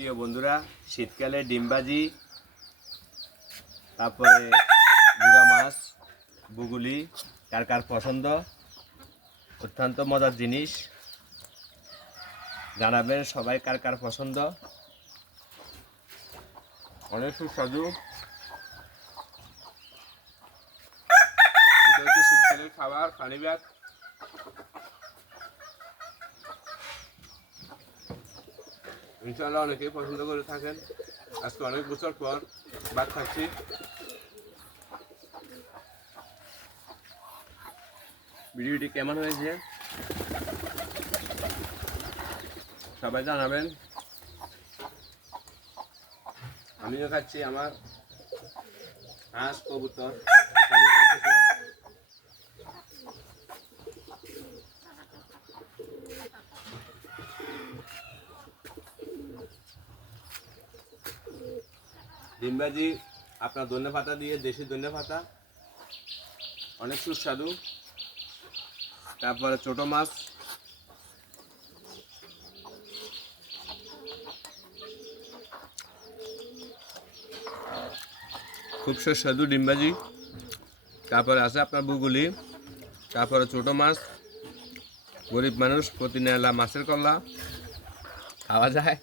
প্রিয় বন্ধুরা, শীতকালে ডিমবাজি, তারপরে গুড়া মাছ, বুগুলি কার কার পছন্দ, অত্যন্ত মজার জিনিস। জানাবেন সবাই কার কার পছন্দ। অনেক সুস্বাদু। এটা হচ্ছে শীতকালের খাবার, পানি ব্যাগ। ইনশাআল্লাহ অনেকেই পছন্দ করে থাকেন। আজকে অনেক বছর পর ভাত খাচ্ছি। ভিডিওটি কেমন হয়েছে সবাই জানাবেন। আমিও খাচ্ছি, আমার হাঁস কবুতর সবই খাচ্ছে। ডিমবাজি আপনার ধনেপাতা দিয়ে, দেশি ধনেপাতা, অনেক সুস্বাদু। তারপরে ছোট মাছ, খুব সুস্বাদু ডিমবাজি। তারপরে আছে আপনার বুগুলি, তারপরে ছোট মাছ। গরিব মানুষ প্রতিদিন এলা মাছের কল্লা খাওয়া যায়।